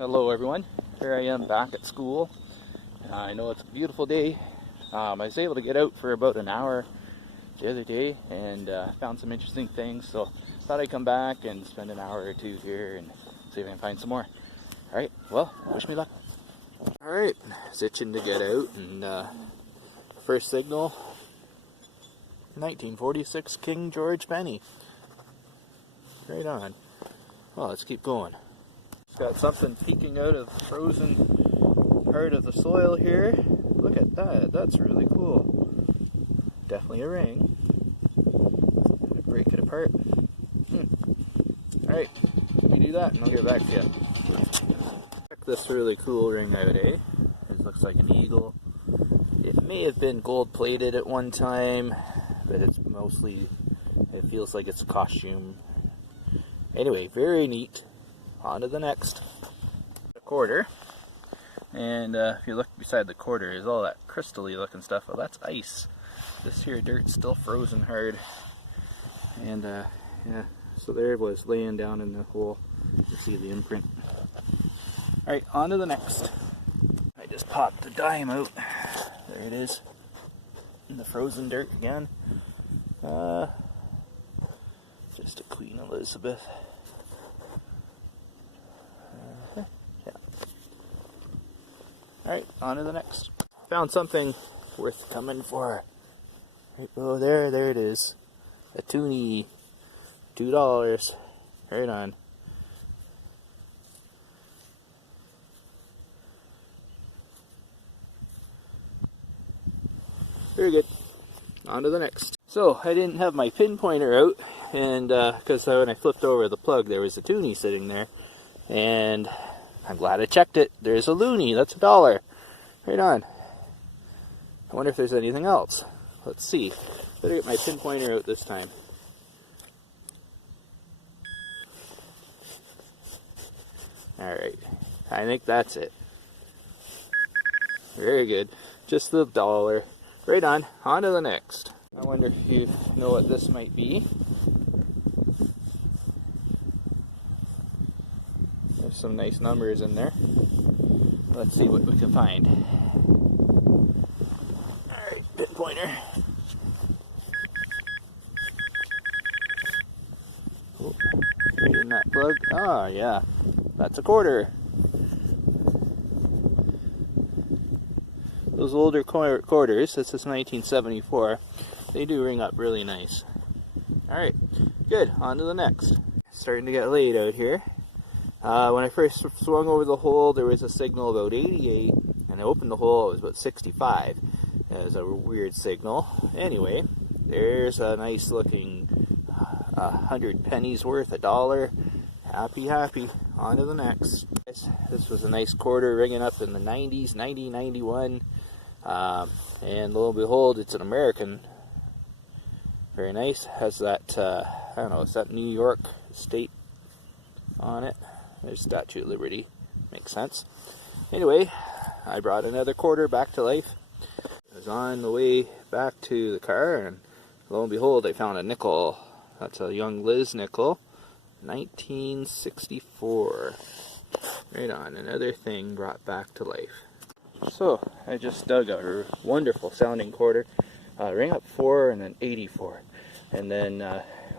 Hello everyone, here I am back at school. I know it's a beautiful day. I was able to get out for about an hour the other day and found some interesting things, so thought I'd come back and spend an hour or two here and see if I can find some more. Alright, well, wish me luck. Alright, it's itching to get out, and first signal, 1946 King George penny. Right on. Well, let's keep going. Got something peeking out of the frozen part of the soil here. Look at that, that's really cool. Definitely a ring. Break it apart. Alright, let me do that and I'll get back to you. Check this really cool ring out, eh? It looks like an eagle. It may have been gold plated at one time, but it's mostly, it feels like it's a costume. Anyway, very neat. On to the next. A quarter. And if you look beside the quarter, is all that crystally looking stuff. Well, that's ice. This here dirt's still frozen hard. And yeah, so there it was laying down in the hole. You see the imprint. Alright, on to the next. I just popped the dime out. There it is. In the frozen dirt again. Just a Queen Elizabeth. Yeah. Alright, on to the next. Found something worth coming for. Oh, there it is. A toonie. $2. Right on. Very good. On to the next. So, I didn't have my pinpointer out, and because when I flipped over the plug, there was a toonie sitting there, and I'm glad I checked it. There's a loonie. That's $1. Right on. I wonder if there's anything else. Let's see. Better get my pinpointer out this time. Alright. I think that's it. Very good. Just the $1. Right on. On to the next. I wonder if you know what this might be. There's some nice numbers in there. Let's see what we can find. Alright, pinpointer. Oh, right in that plug. Ah, yeah. That's a quarter. Those older quarters, this is 1974, they do ring up really nice. Alright, good. On to the next. Starting to get late out here. When I first swung over the hole, there was a signal about 88, and I opened the hole, it was about 65. It was a weird signal. Anyway, there's a nice looking 100 pennies worth, $1. Happy, happy. On to the next. This was a nice quarter ringing up in the 90s, 90, 91. And lo and behold, it's an American. Very nice. Has that, I don't know, is that New York state on it? There's Statue of Liberty. Makes sense. Anyway, I brought another quarter back to life. I was on the way back to the car, and lo and behold, I found a nickel. That's a young Liz nickel. 1964. Right on. Another thing brought back to life. So, I just dug a wonderful sounding quarter. Ring up 4 and then 84. And then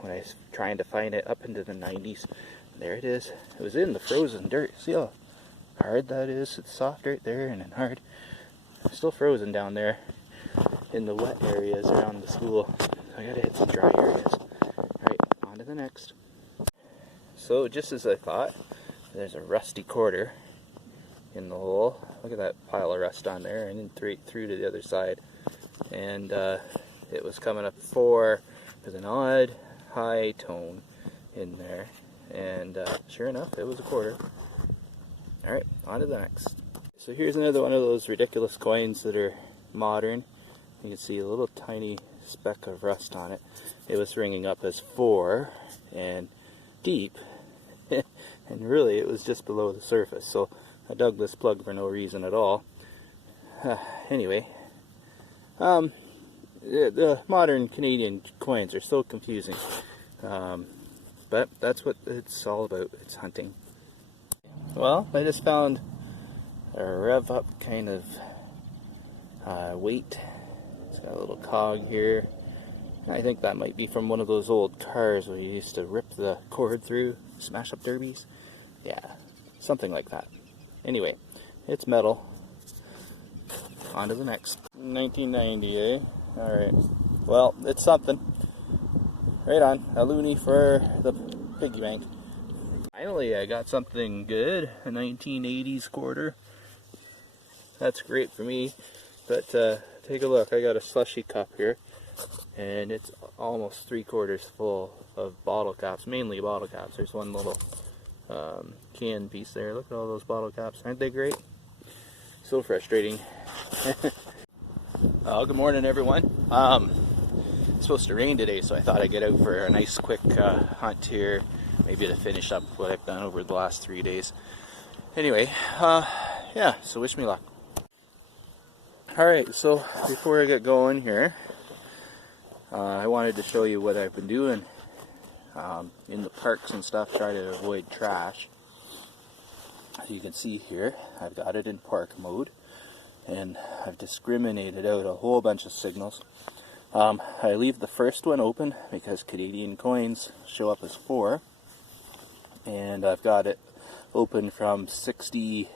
when I was trying to find it up into the 90s, there it is. It was in the frozen dirt. See how hard that is? It's soft right there and then hard. It's still frozen down there in the wet areas around the school. So I gotta hit some dry areas. Alright, on to the next. So, just as I thought, there's a rusty quarter in the hole. Look at that pile of rust on there, and then through to the other side. And it was coming up 4 with an odd high tone in there. And sure enough, it was a quarter. Alright, on to the next. So here's another one of those ridiculous coins that are modern. You can see a little tiny speck of rust on it. It was ringing up as 4 and deep. And really, it was just below the surface. So I dug this plug for no reason at all. Anyway, the modern Canadian coins are so confusing. But that's what it's all about. It's hunting. Well, I just found a rev up kind of weight. It's got a little cog here. I think that might be from one of those old cars where you used to rip the cord through, smash up derbies. Yeah, something like that. Anyway, it's metal. On to the next. 1990, eh? Alright. Well, it's something. Right on. A loonie for the piggy bank. Finally, I got something good. A 1980s quarter. That's great for me. But take a look. I got a slushy cup here. And it's almost 3/4 full of bottle caps. Mainly bottle caps. There's one little can piece there. Look at all those bottle caps. Aren't they great? So frustrating. Good morning, everyone. It's supposed to rain today, so I thought I'd get out for a nice quick hunt here, maybe to finish up what I've done over the last 3 days. Anyway, yeah, so wish me luck. Alright, so before I get going here, I wanted to show you what I've been doing in the parks and stuff, try to avoid trash. You can see here, I've got it in park mode, and I've discriminated out a whole bunch of signals. I leave the first one open because Canadian coins show up as 4, and I've got it open from 60,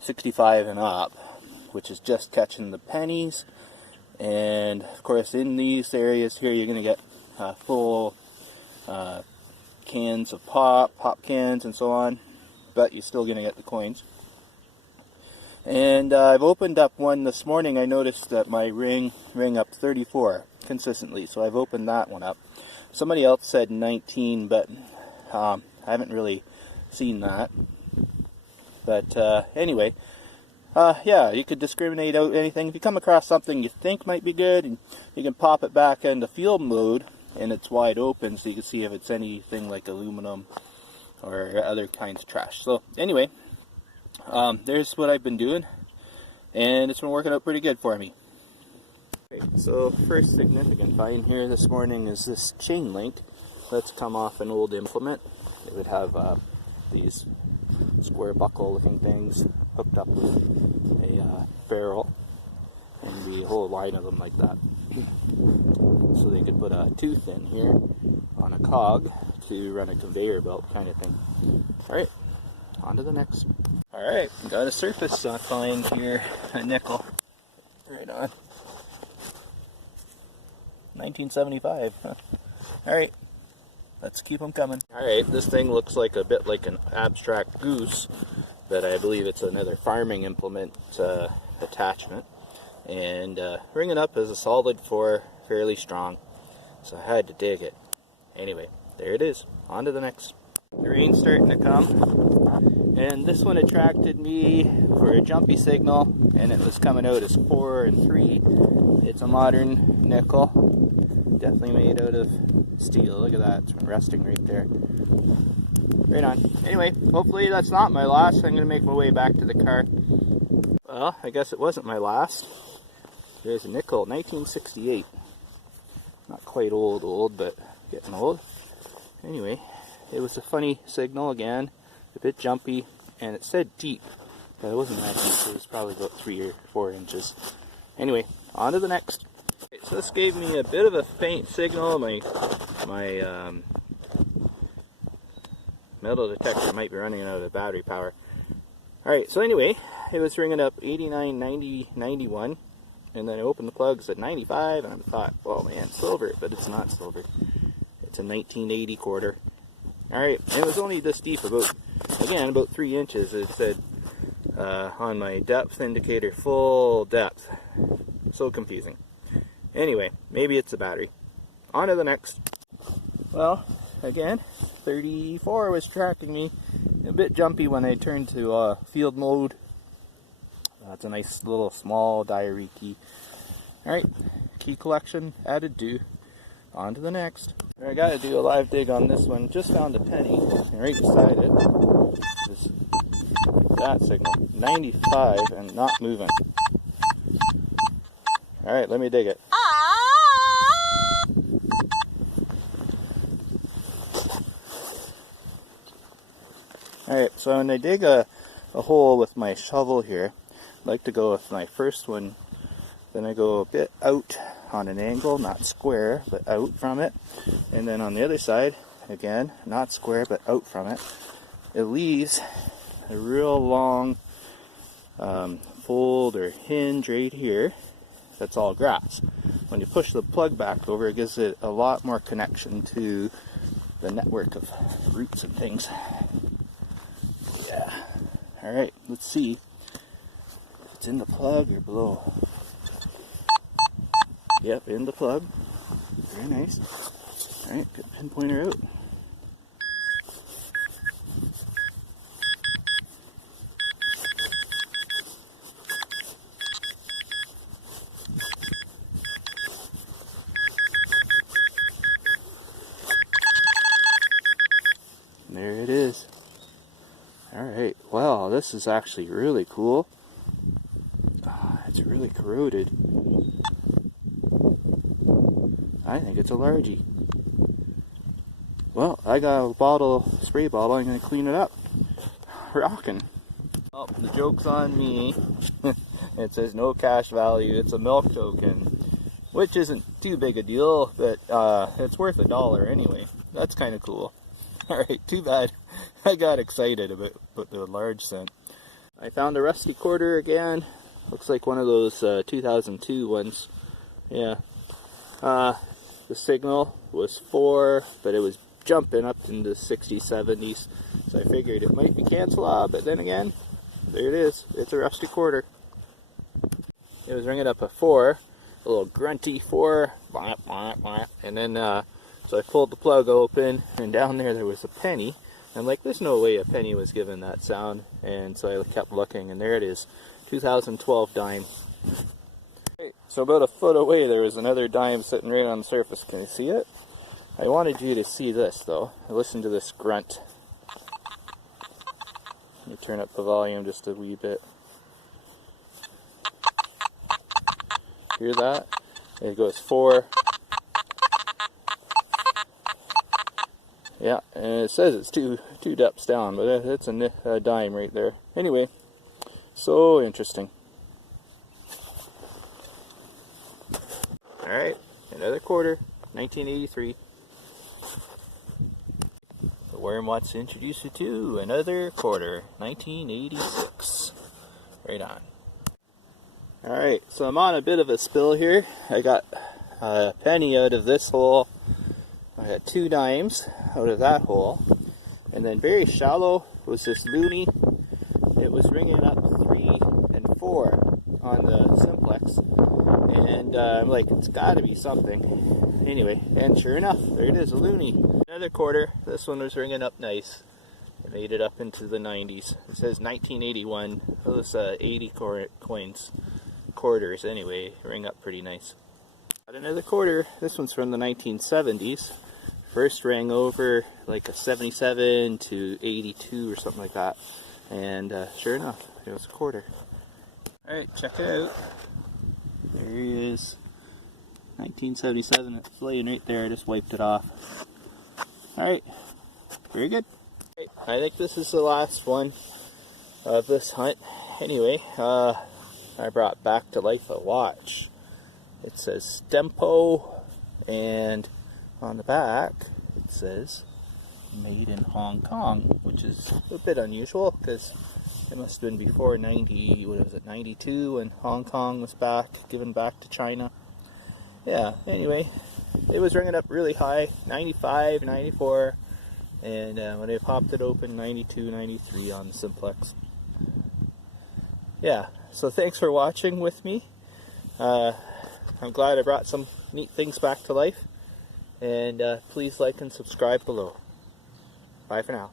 65 and up, which is just catching the pennies. And of course, in these areas here, you're going to get full cans of pop cans, and so on, but you're still going to get the coins. And I've opened up one this morning. I noticed that my ring rang up 34 consistently, so I've opened that one up. Somebody else said 19, but I haven't really seen that. But anyway, yeah, you could discriminate out anything. If you come across something you think might be good, and you can pop it back into field mode, and it's wide open, so you can see if it's anything like aluminum or other kinds of trash. So anyway, there's what I've been doing, and it's been working out pretty good for me. So first significant find here this morning is this chain link that's come off an old implement. It would have these square buckle looking things hooked up with a ferrule, and be a whole line of them like that. So they could put a tooth in here on a cog to run a conveyor belt kind of thing. Alright, on to the next. Alright, got a surface find here, a nickel. Right on. 1975, huh? Alright, let's keep them coming. Alright, this thing looks like a bit like an abstract goose, but I believe it's another farming implement attachment. And ringing up as a solid 4, fairly strong, so I had to dig it. Anyway, there it is. On to the next. The rain's starting to come, and this one attracted me for a jumpy signal, and it was coming out as 4 and 3. It's a modern nickel, definitely made out of steel. Look at that, it's been resting right there. Right on. Anyway, hopefully that's not my last. I'm going to make my way back to the car. Well, I guess it wasn't my last. There's a nickel, 1968. Not quite old, but getting old. Anyway, it was a funny signal again, a bit jumpy, and it said deep, but it wasn't that deep. It was probably about 3 or 4 inches. Anyway, on to the next. Okay, so this gave me a bit of a faint signal. My metal detector might be running out of battery power. Alright, so anyway, it was ringing up 89, 90, 91. And then I opened the plugs at 95, and I thought, oh man, silver, but it's not silver. It's a 1980 quarter. Alright, it was only this deep, about 3 inches. It said on my depth indicator, full depth. So confusing. Anyway, maybe it's a battery. On to the next. Well, again, 34 was tracking me. A bit jumpy when I turned to field mode. That's a nice little small diary key. Alright, key collection added to. On to the next. I gotta do a live dig on this one. Just found a penny, and right beside it is that signal. 95 and not moving. Alright, let me dig it. Alright, so when I dig a hole with my shovel here, I like to go with my first one, then I go a bit out on an angle, not square, but out from it. And then on the other side, again, not square, but out from it. It leaves a real long fold or hinge right here. That's all grass. When you push the plug back over, it gives it a lot more connection to the network of roots and things. Yeah. Alright, let's see if it's in the plug or below. Yep, in the plug. Very nice. Alright, good pinpointer out. There it is. Alright, wow, this is actually really cool. It's really corroded. I think it's a largie. Well, I got a spray bottle, I'm going to clean it up. Rockin'. Well, the joke's on me. It says no cash value, it's a milk token. Which isn't too big a deal, but it's worth $1 anyway. That's kind of cool. Alright, too bad. I got excited about the large cent. I found a rusty quarter again. Looks like one of those 2002 ones. Yeah. The signal was 4, but it was jumping up into the 60s, 70s. So I figured it might be cancel out, but then again, there it is. It's a rusty quarter. It was ringing up a 4, a little grunty 4, and then so I pulled the plug open, and down there was a penny. I'm like, there's no way a penny was given that sound, and so I kept looking, and there it is, 2012 dime. So about a foot away there was another dime sitting right on the surface. Can you see it? I wanted you to see this though. Listen to this grunt. Let me turn up the volume just a wee bit. Hear that? It goes 4. Yeah, and it says it's two depths down, but it's a dime right there. Anyway, so interesting. Alright, another quarter, 1983. The worm wants to introduce you to another quarter, 1986. Right on. Alright, so I'm on a bit of a spill here. I got a penny out of this hole. I got 2 dimes out of that hole. And then very shallow was this loony. It was ringing up 3 and 4 on the simplex. And I'm like, it's got to be something. Anyway, and sure enough, there it is, a loony. Another quarter. This one was ringing up nice. It made it up into the 90s. It says 1981. Those 80 coins, quarters anyway, ring up pretty nice. Got another quarter. This one's from the 1970s. First rang over like a 77 to 82 or something like that. And sure enough, it was a quarter. Alright, check it out. There he is. 1977, it's laying right there, I just wiped it off. Alright, very good. I think this is the last one of this hunt. Anyway, I brought back to life a watch. It says Stempo, and on the back it says made in Hong Kong, which is a bit unusual because it must have been before 92 when Hong Kong was given back to China. Yeah, anyway, it was ringing up really high, 95, 94, and when I popped it open, 92, 93 on the simplex. Yeah, so thanks for watching with me. I'm glad I brought some neat things back to life, and please like and subscribe below. Bye for now.